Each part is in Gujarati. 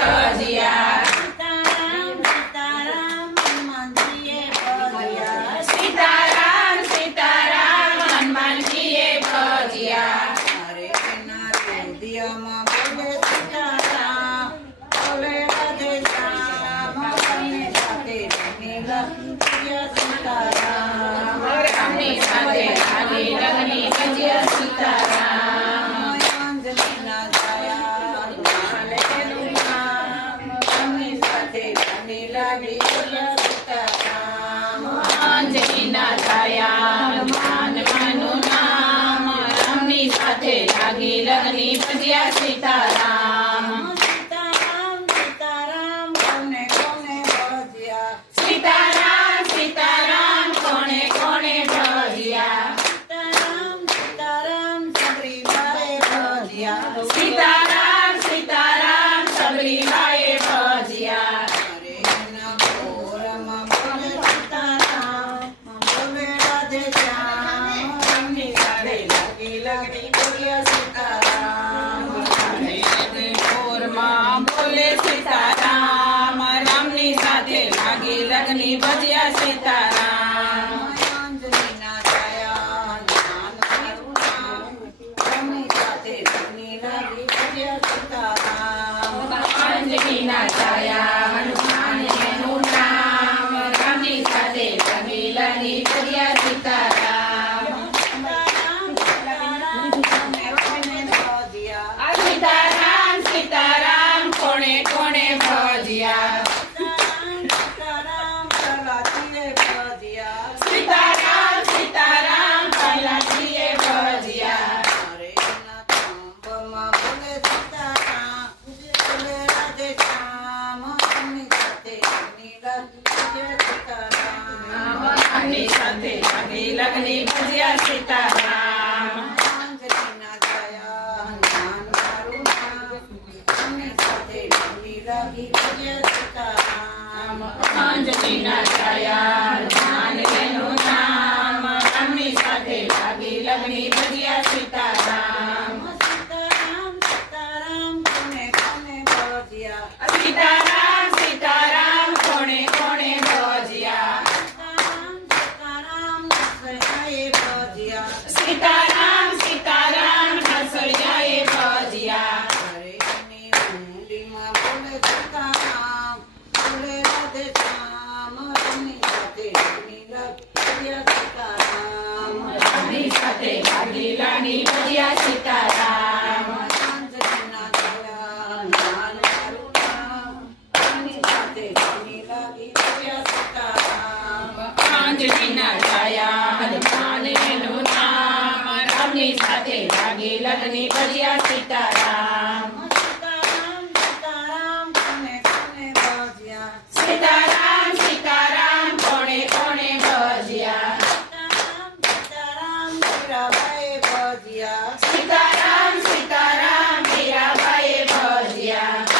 ભજીયા સીતારામ સીતારામ હનુમાનજીએ ભજીયા સીતારામ સીતારામ હનુમાનજીએ ભજીયા અરે એના રુદિયામાં બોલે સીતારામ બોલે રાધે શ્યામ બંને સાથે રમેલા સીતારામ રામની સાથે લાગી લગની ભજીયા સીતારામ અંજલિના છાયા હનુમાનનું નામ બંને સાથે રમેલા સીતારામ અંજલિના છાયા હનુમાનનું નામ રામની સાથે લાગી લગની ભજીયા સીતારામ સીતારામ સીતારામ કોને કોને ભજ્યા સીતારામ સીતારામ કોણે કોણે ભજીયા સીતારામ સીતારામ સબરીબાએ ભજ્યા સીતારામ સીતારામ સબરીબાએ ભજીયા અરે એના ઘોરમાં બોલે સીતારામ બોલે રાધે શ્યામ એમની સાથે લાગી લાગી બોલ્યા સીતારામ ઢોરમાં બોલે સીતારામ રામની સાથે લાગી લગની ભજીયા સીતારામ અંજલિના છાયા હનુમાનનું નામ એમની સાથે એમની લાગી બોલ્યા સીતારામ અંજલિના છાયા હનુમાનનું નામ રામની સાથે લાગી લગની ભજીયા સીતારામ સીતારામ સીતારામ કોણે કોણે ભજીયા સીતારામ સીતારામ કલાજીએ ભજીયા રામની સાથે લાગી લગની ભજીયા સીતારામ અંજલિના છાયા હનુમાનનું નામ રામની સાથે લાગી લગની ભજીયા સીતારામ સીતારામ સીતારામ કોણે કોણે ભજીયા સીતારામ સીતારામ રસોઈયાએ ભજીયા રામની સાથે લાગી લગની ભજીયા સીતારામ અંજલિના છાયા હનુમાનનું નામ રામની સાથે લાગી લગની ભજીયા સીતારામ સીતારામ સીતારામ કોણે કોણે ભજીયા સીતારામ સીતારામ મીરાબાઈએ ભજીયા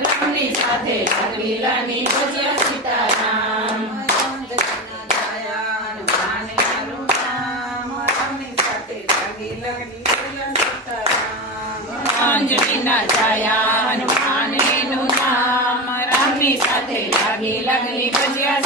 રામની સાથે લાગી લગની ભજીયા સીતારામ અંજલિના છાયા હનુમાનનું નામ રામની સાથે લાગી લગની ભજીયા